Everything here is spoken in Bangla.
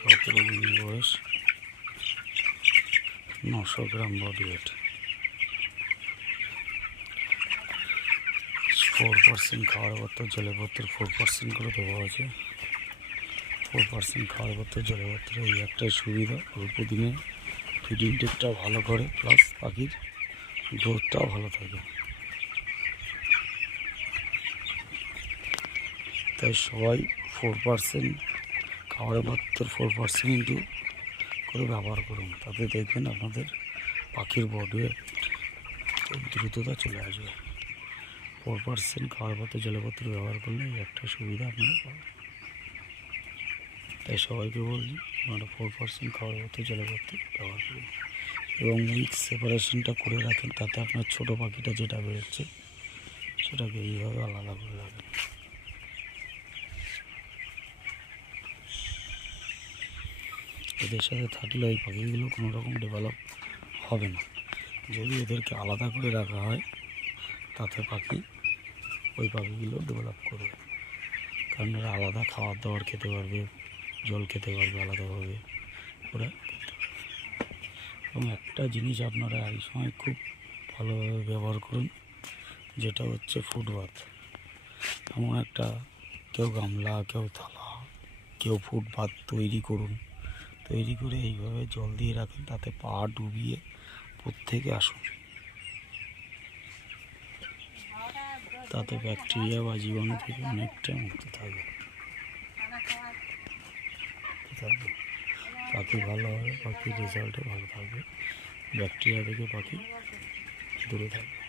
17 দিন বয়স, 900 গ্রাম বডি ওয়েট, 4% খাওয়ার পত্র জলের পত্র 4% করে দেওয়া আছে। 4% খাওয়ার পত্র জলের পত্র এই একটাই সুবিধা, অল্প দিনে ফিড ইনটেকটাও ভালো করে, প্লাস পাখির গ্রোথটাও ভালো থাকে। তাই সবাই 4% খাওয়ার পত্র 4% ইন্টু করে ব্যবহার করুন, তাতে দেখবেন আপনাদের পাখির বডি খুব দ্রুততা চলে আসবে। 4% খাওয়ার পত্র জলপত্র ব্যবহার করলে এই একটা সুবিধা আপনারা পাবেন। তাই সবাইকে বলছি আপনারা 4% খাওয়ার পত্র জলপত্র ব্যবহার করুন এবং উইক সেপারেশনটা করে রাখেন, তাতে আপনার ছোটো পাখিটা যেটা বেরোচ্ছে সেটাকে এইভাবে আলাদা করে রাখেন। এদের সাথে থাকলে ওই পাখিগুলো কোনো রকম ডেভেলপ হবে না। যদি এদেরকে আলাদা করে রাখা হয় তাতে ওই পাখিগুলো ডেভেলপ করবে, কারণ এরা আলাদা খাবার দাবার খেতে পারবে, জল খেতে পারবে আলাদাভাবে ওরা। এবং একটা জিনিস আপনারা এই সময় খুব ভালোভাবে ব্যবহার করুন, যেটা হচ্ছে ফুড বাথ। এমন একটা কেউ গামলা, কেউ থালা, কেউ ফুড বাথ তৈরি করুন, তৈরি করে এইভাবে জল দিয়ে রাখেন, তাতে পা ডুবিয়ে প্রত্যেকে আসুন, তাতে ব্যাকটেরিয়া বা জীবাণু থেকে অনেকটা মুক্ত থাকবে। পাখি ভালো হবে, পাখির রেজাল্টও ভালো থাকবে, ব্যাকটেরিয়া থেকে পাখি দূরে থাকবে।